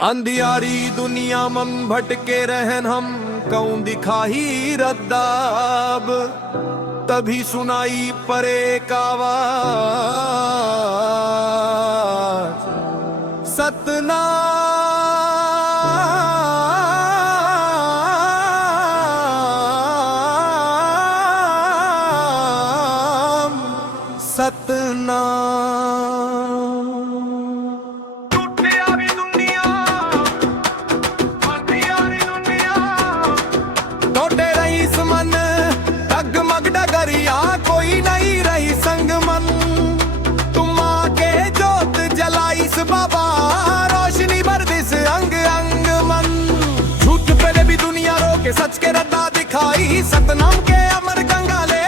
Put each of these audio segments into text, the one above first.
अंधियारी दुनिया मम भटके रहन हम कौन दिखाही रद्दाब। तभी सुनाई परे कावा सतनाम सतनाम। कोई नहीं रही संग मन तुम आके जोत जलाइस बाबा रोशनी भर दिस अंग अंग मन। झूठ पे भी दुनिया रोके सच के रद्दा दिखाई सतनाम के अमर गंगाले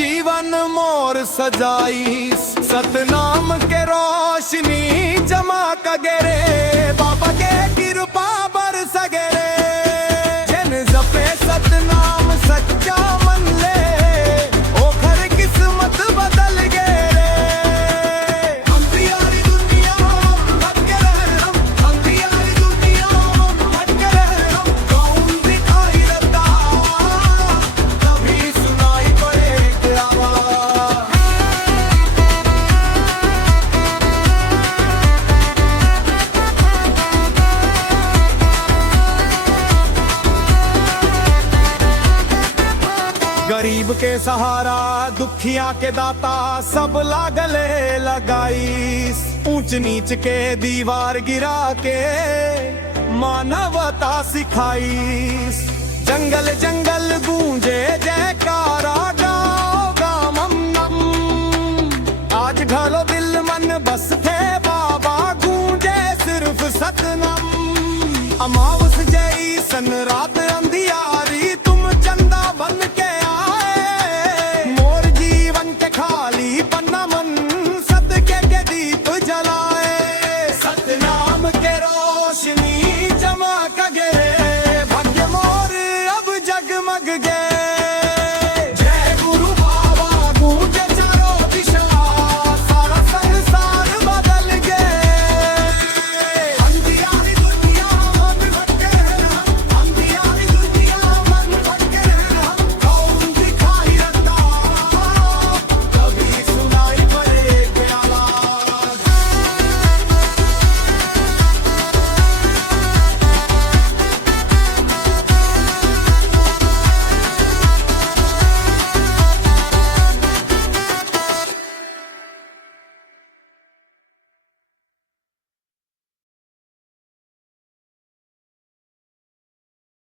जीवन मोर सजाई सतनाम के रोशनी जमा कगेरे बाबा के कृपा बरस गरे जन जपे सतनाम सच्चा गरीब के सहारा दुखिया के दाता सब लागले लगाईस। ऊंच नीच के दीवार गिरा के मानवता सिखाईस। जंगल जंगल गूंजे जयकारा गाँव गाँव मम नम। आज ढलो दिल मन बस थे बाबा गूंजे सिर्फ सतनम। अमावस जैसन रात अंधियारी तुम चंदा बन के सतनाम के रोशनी